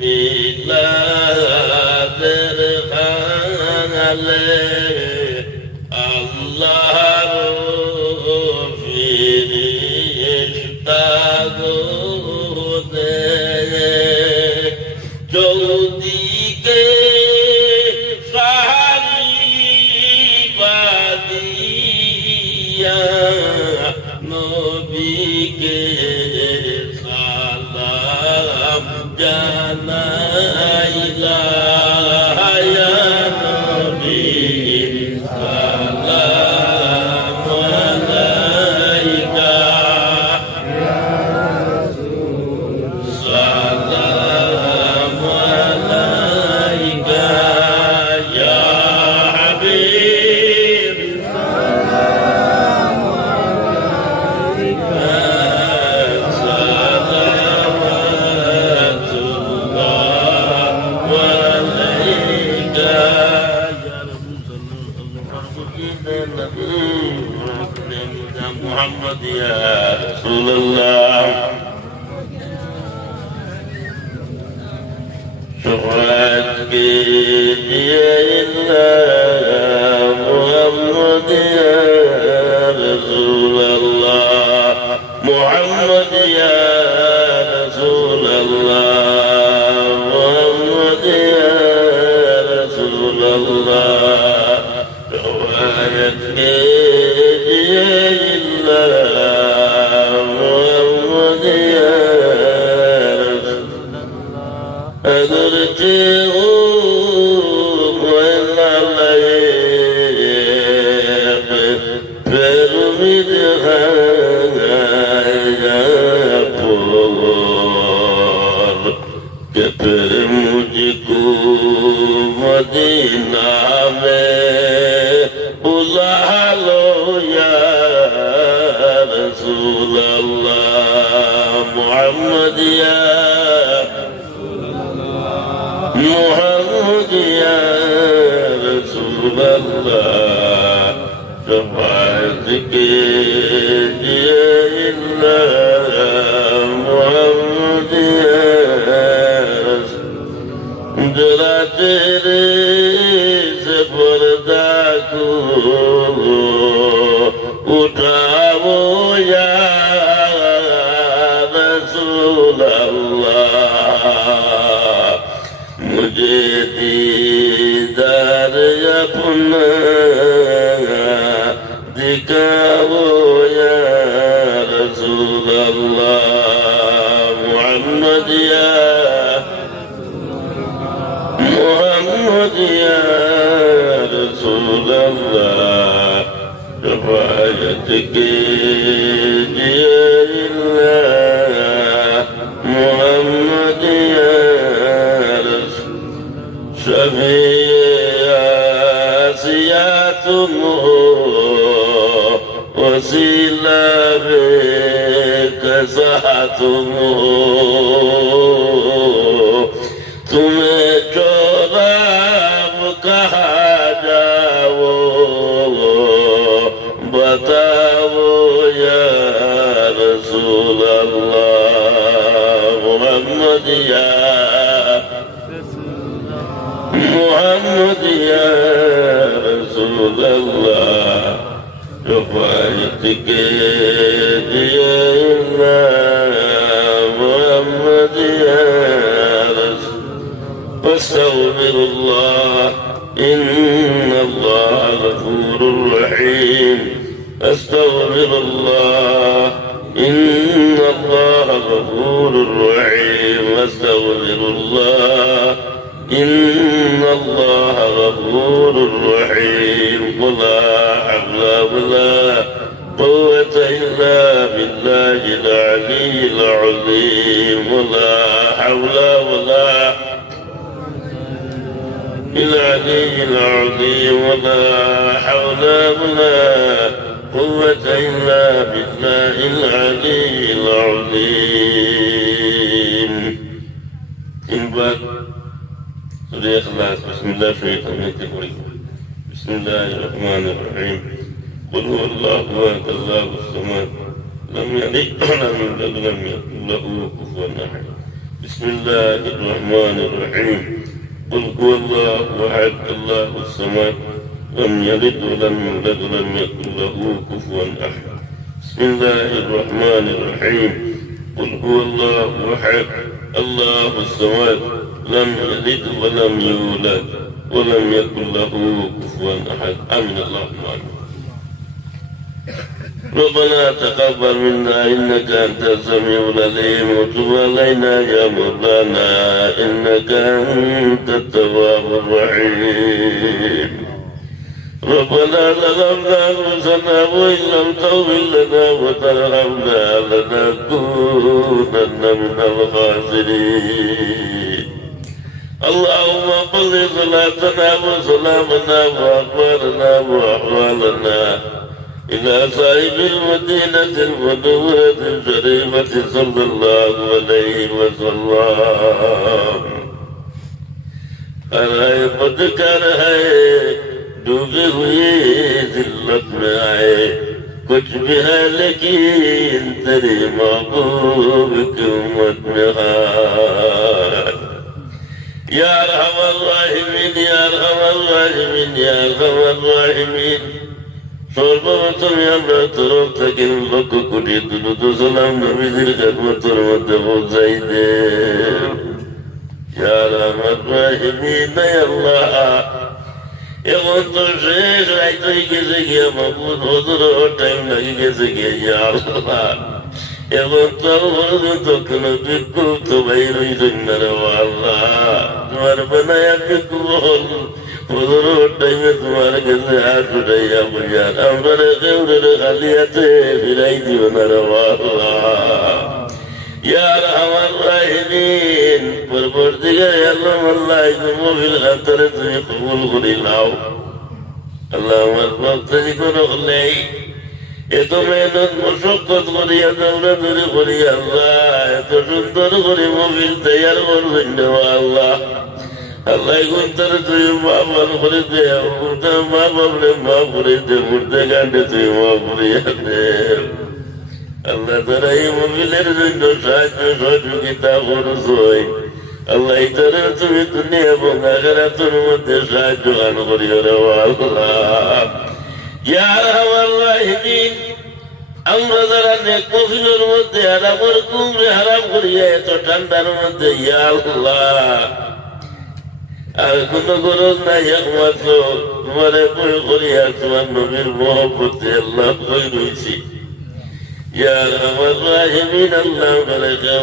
মিলাদ قل هو الله أحد الله الصمد لم يلد ولم يولد ولم يكن له كفوا أحد. بسم الله الرحمن الرحيم. قل هو الله أحد الله الصمد لم يلد ولم يولد ولم يكن له كفوا أحد. آمين. اللهم آمين. ربنا تقبل منا إنك أنت السميع العليم وتب علينا يا مولانا إنك أنت التواب الرحيم. ربنا ظلمنا أنفسنا وإن لم تغفر لنا وترحمنا لنكونن من الخاسرين. اللهم صل صلاتنا وسلامنا وأقوالنا وأحوالنا إلى صاحب المدينة المنورة الشريفة صلى الله عليه وسلم. अरे पद कर है डूबे हुए जिल्लत में आए कुछ भी है लेकिन तेरे महबूब की उम्मत में है। या रहमान राहिमीन या रहमान राहिमीन या रहमान राहिमीन। সর্বপ্রথমে আমরা তরফ থেকে লক্ষ কোটি দুরূদ ও সালাম নবীজির খেদমতের মধ্যে পৌঁছাই দে। ইয়া রাহমান রাহিমিন আল্লাহ এখন তো শেষ রাইত হয়ে গেছে গিয়া মাহবুব হজুর টাইম লাগে গেছে গিয়া ইয়া আল্লাহ এখন তো পর্যন্ত কোন বিক্ষোভ তো বাইর হইছেন না রে আল্লাহ তোমার বানায়া বিক্ষোভ হজুর টাইমে তোমার কাছে হাত উঠাইয়া বলিয়া আমরা কেউরে খালি আছে ফিরাই দিও না রে আল্লাহ। ইয়া রাহমান রাহিমিন পরবর্তীকার আল্লাহ আল্লাহ মহফিল খাতরে তুমি কবুল করে নাও আল্লাহ। আমার ভক্তি কোনো নেই এত মেহনত মশক্কত করিয়া দৌড়াদৌড়ি করিয়া আল্লাহ এত সুন্দর করে মহফিল তৈয়ার করবেন আল্লাহ। আল্লাহ গুনতারে তুই মাফ করে দে মা বাবরে মাফ করে দে মুর্দে গান্ডে তুই মাফ করিয়া দে আল্লাহ। তারা এই মহফিলের জন্য সাহায্য সহযোগিতা করছই আল্লাহ তারা তুমি দুনিয়া এবং আখিরাতের মধ্যে সাহায্য গান করিও রে আল্লাহ। ইয়া রাহমান রাহিমিন আমরা যারা নেক মহফিলের মধ্যে হারামের কুমরে হারাম করিয়া এত ঠান্ডার মধ্যে ইয়া আল্লাহ আর কোন গরজ নাই একমাত্র তোমারে বই করিয়া তোমার নবীর মহব্বতে আল্লাহ বই রয়েছি। ইয়া রাহমান রাহিমিন আল্লাহ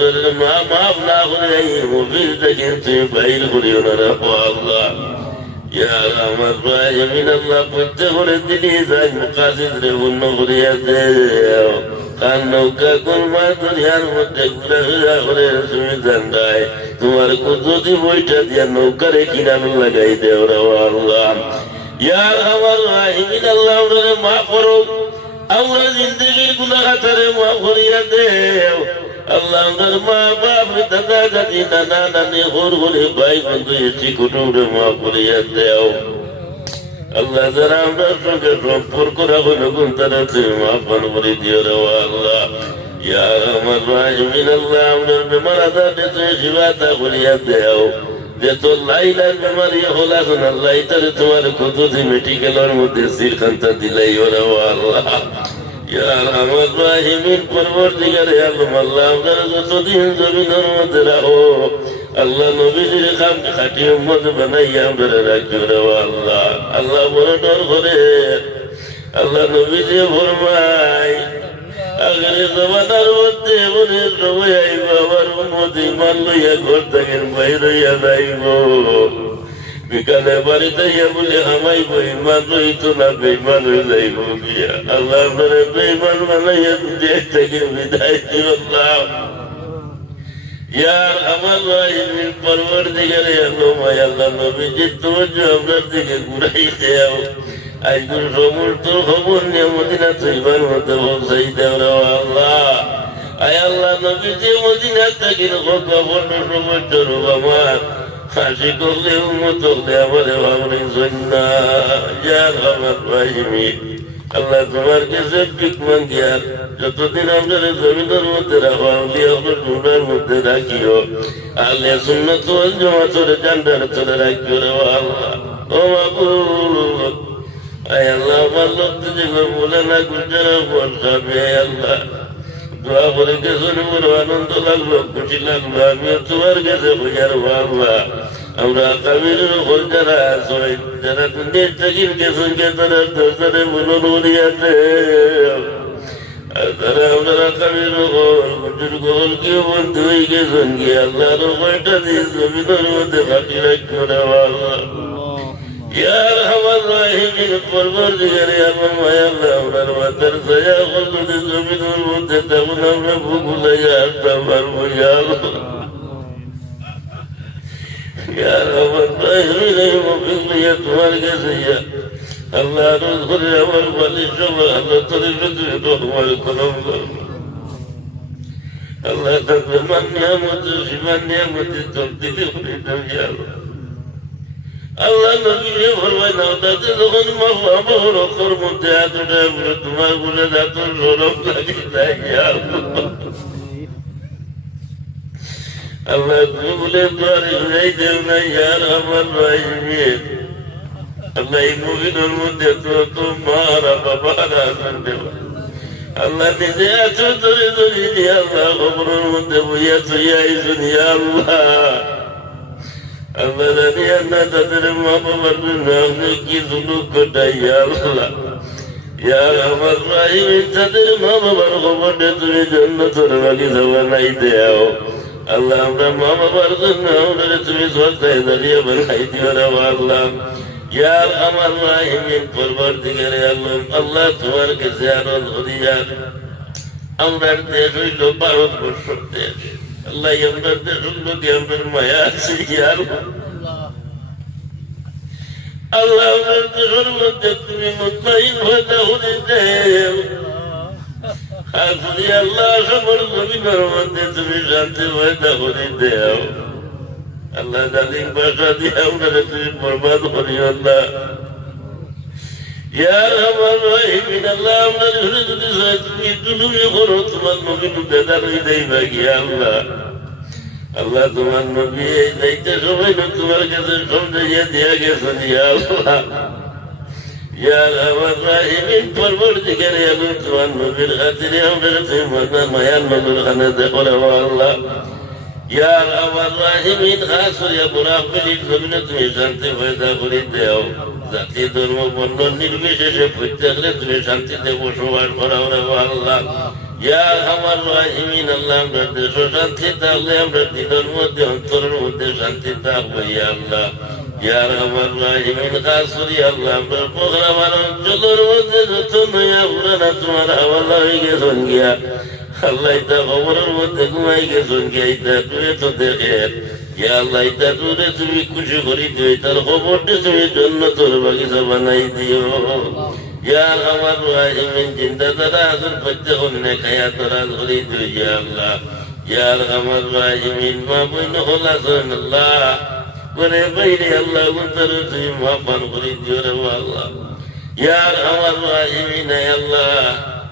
বলে মা মাফ না করে এই মহফিল থেকে তুমি বাইর করিও না রে আল্লাহ। ইয়া রাহমান রাহিমিন আল্লাহ পড়তে করে দিলি যাই মুকাসিদ রে পূর্ণ করিয়া দে কার নৌকা কোন মা দুনিয়ার মধ্যে ঘুরে ঘুরা করে তুমি জানদায় তোমার কুদরতি বইটা দিয়া নৌকারে কিনারে লাগাই দেও রে আল্লাহ। ইয়া রাহমান রাহিমিন আল্লাহ ওরে মাফ করো আমরা জিন্দগির গুনাহ খাতারে মাফ করিয়া দেও আল্লাহ। আমার মা বাপ দাদা দাদি নানা নানি হোর হোরে ভাই বন্ধু এসি কুটুমরে মাফ করিয়া দেও আল্লাহ। যারা আমরা সঙ্গে সম্পর্ক রাখো নতুন তারা তুমি মাফ করে দিও রে আল্লাহ। ইয়া রাহমান রাহিমিন আল্লাহ আমাদের বেমার আজাদে তুমি শিফাতা করিয়া দেও যে তোর লাইলার বেমারি হল এখন আল্লাহ তারে তোমার কুদরতি মেডিকেলের মধ্যে সিরখান্তা দিলাই ওরে আল্লাহ। ইয়া রাহমান রাহিমিন পরবর্তীকারে আল্লাহ আমরা যতদিন জমিনের মধ্যে রাখো আল্লাহ নবীজির খাঁটি উম্মত বানাইয়া আমরা রাখিও রে আল্লাহ। আল্লাহ বড় ডর করে আল্লাহ নবীজি ফরমায় আগের জমানার মধ্যে মনে সবাই আইব আমার উম্মত ইমান লইয়া ঘর থেকে বাইর হইয়া যাইব বিকালে বাড়িতে ইয়া বলে হামাইব ইমান রইত না বেইমান হয়ে যাইব গিয়া আল্লাহ আপনারে বেইমান বানাইয়া দেশ থেকে বিদায় দিলাম। ইয়ার আমার রাহিমিন পরবর্তীকারে আল্লাহ নবীজি তোমরা আপনার দিকে ঘুরাই দেও আইগুর সমস্ত খবর নিয়ে মদিনা তৈবার মধ্যে পৌঁছাই দেও রে আল্লাহ। আয় আল্লাহ নবীজি মদিনা থেকে খবর সমস্ত রূপ আমার হাসি করলে উন্মত হলে আমারে ভাবনি সন্না। ইয়ার আমার রাহিমিন আল্লাহ তোমার কাছে ভিক মাঙ্গি আর যতদিন আমাদের জমিনের মধ্যে রাখো আউলিয়া গুনার মধ্যে রাখিও আহলে সুন্নাত ওয়াল জামাতের জান্ডার তলে রাখিও রে আল্লাহ। ও মাবুদ আয় আল্লাহ আমার লোকতে যেগুলো বলে না গুজারা বলবে আল্লাহ দোয়া করে গেছো বড় আনন্দ লাগলো খুশি লাগলো আমিও তোমার কাছে বুঝার আল্লাহ আমরা কাবিরের উপর যারা আছো যারা দুনিয়ার চাকরির গেছো তারা দোষারে মনোনবী আছে আর তারা আমরা কাবির বুজুর্গ হল কেউ বন্ধু হয়ে গেছেন গিয়ে আল্লাহর কয়টা দিয়ে জমিনের মধ্যে বাকি রাখবো না আল্লাহ ইয়ার আমার রাহিমের পরবর্তীকারে আমার মায়া আল্লাহ আমরার মাথার ছায়া যদি জমিনের মধ্যে তখন আমরা বুকু লাগে আসতে পারবো আল্লাহ ইয়ার আমার রাহিমের মফিক লইয়া তোমার কাছে আল্লাহ রোজ করে আমার বালিশ আল্লাহ তোরে রহমান করম আল্লাহ তাকে মান্যামত সীমান্যামত তবদিলি করে দাও আল্লাহ আল্লাহ নবীরে ফরমায় নাও তাতে যখন আমার রকর মধ্যে এতটা বলে তোমার বলে এত সরব লাগে তাই আল্লাহ তুমি বলে তোমার ঘুরাই দেও না ইয়ার আমার রাহিমের আল্লাহ এই মুভিনের মধ্যে তো মারা বাবারা দেব আল্লাহ নিজে আছো ধরে ধরে দিয়ে আল্লাহ খবরের মধ্যে বইয়া থইয়া আইসুন আল্লাহ আল্লাহ জানি আল্লাহ তাদের মা বাবার জন্য কি জুলুক ঘটাই আল্লাহ ইয়ার আমার রাহিম তাদের মা বাবার খবরটা তুমি জান্নাতের বাগিচা বানাই দেও আল্লাহ আমরা মা বাবার জন্য আমরা তুমি সরকারি দাঁড়িয়ে বানাই দিও রে আল্লাহ ইয়ার আমার রাহিমিন পরবর্তীকারে আল্লাহ তোমার কাছে আরো ধরিয়ার আমরা দেশ হইল ভারতবর্ষের দেশ আল্লাহ আমরা দেশ লোকে আমার মায়া আছে আল্লাহ আমার দেশের মধ্যে তুমি মুতমাইন হইতে হতে দেও আর যদি আল্লাহ সবর জমিনের মধ্যে তুমি শান্তি হইতে হতে দেও আল্লাহ জালিম ভাষা দিয়ে আমরা তুমি বরবাদ করি আল্লাহ ইয়ার আমার রাহিমিন আল্লাহ আমরা যদি তুমি জুলুমি করো তোমার নবী বেদার হয়ে দেইবা গিয়া আল্লাহ আল্লাহ তোমার নবী এই দায়িত্ব সবাই তোমার কাছে সমঝাইয়া দিয়া গেছেন ইয়া আল্লাহ ইয়ার আমার রাহিমিন পরবর্তীকারে আমি তোমার নবীর খাতিরে আমরা তুমি মায়ার নবীর খানে দেখো রে আল্লাহ ইয়ার আমার রাহিমিন খাস করিয়া বুড়াফিলির জমিনে তুমি শান্তি পয়দা করে দেও জাতি ধর্ম বর্ণ নির্বিশেষে প্রত্যেকরে তুমি শান্তিতে বসবাস করাও রে আল্লাহ ইয়ার আমার রাহিমিন আল্লাহ আমরা দেশ শান্তি থাকলে আমরা দিনের মধ্যে অন্তরের মধ্যে শান্তি থাকবো ইয়া আল্লাহ ইয়ার আমার রাহিমিন খাস করিয়া আল্লাহ আমরা প্রোগ্রাম আর অঞ্চলের মধ্যে যত নয়া পুরানা তোমার হাওয়ালা হয়ে গেছেন গিয়া আল্লাহ ইতা খবরের মধ্যে ঘুমাই গেছেন গিয়া ইতা তুই তো দেখে ইয়া আল্লাহ ইতা তুই তুমি খুশি করি দিও তার খবরটা তুমি জান্নাতের বাগিচা বানাই দিও ইয়ার আমার রাহিমিন জিন্দা তারা আসুন প্রত্যেক খায়া তারা ধরে দিও ইয়া আল্লাহ ইয়ার আমার রাহিমিন মা বইন হল আসেন আল্লাহ করে বাইরে আল্লাহ তার তুমি মাফান করে দিও রে আল্লাহ ইয়ার আমার রাহিমিন আল্লাহ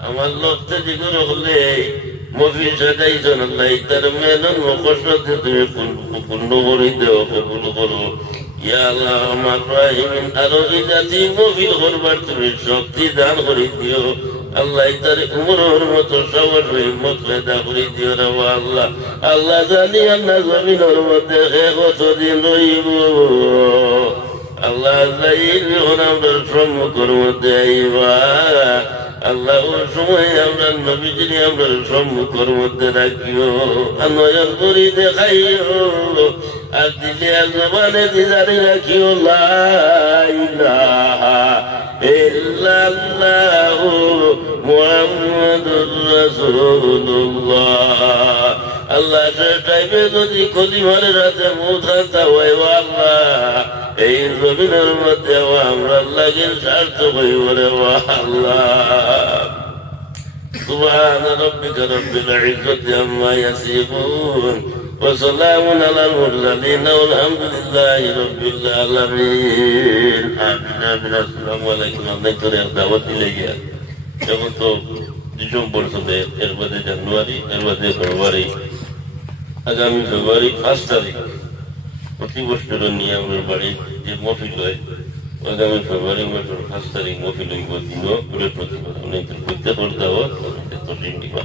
আমার লোকটা যেগুলো হলে মফিল সাজাইছেন আল্লাহ তার মেয়ের কষ্টতে তুমি পূর্ণ করে দেও কবুল করো ইয়া আল্লাহ আমার রাহিমিন আরো জাতি মফিল করবার তুমি শক্তি দান করে দিও আল্লাহ তার উমরের মতো সবার হিম্মত পয়দা করে দিও রে আল্লাহ আল্লাহ জানি আল্লাহ জমিনের মধ্যে কতদিন রইব আল্লাহ আমরা সম্মুখের মধ্যে আইবা আল্লাহ ওই সময় আমরা নবীজিনি আমরা সম্মুখের মধ্যে রাখিও নয়ন করি দেখাইও আর দিলে জবানে দিদারে রাখিও লা ইলাহা ইল্লাল্লাহু মুহাম্মাদুর রাসূলুল্লাহ আল্লাহ সে টাইমে যদি কলিমার রাতে মুখাতা হয় আল্লাহ এই জমিনের মধ্যে আমরা লাগে স্বার্থ হইব রে আল্লাহ সুবহান রাব্বিকা রাব্বিল ইজ্জাতি আম্মা ইয়াসিফুন وسلام على المرسلين والحمد لله رب العالمين آمين آمين السلام عليكم অনেক করে দাওয়াত দিলে গিয়া এখন তো ডিসেম্বর চলে এর মধ্যে জানুয়ারি এর মধ্যে ফেব্রুয়ারি আগামী ফেব্রুয়ারি 5 তারিখ প্রতি বছর নিয়ে আমার বাড়ি যে মফিল হয় আগামী ফেব্রুয়ারি মাসের 5 তারিখ মফিল হইব দিনও করে প্রতিবার অনেক প্রত্যেক দাওয়াত অনেক তো দিন দিবা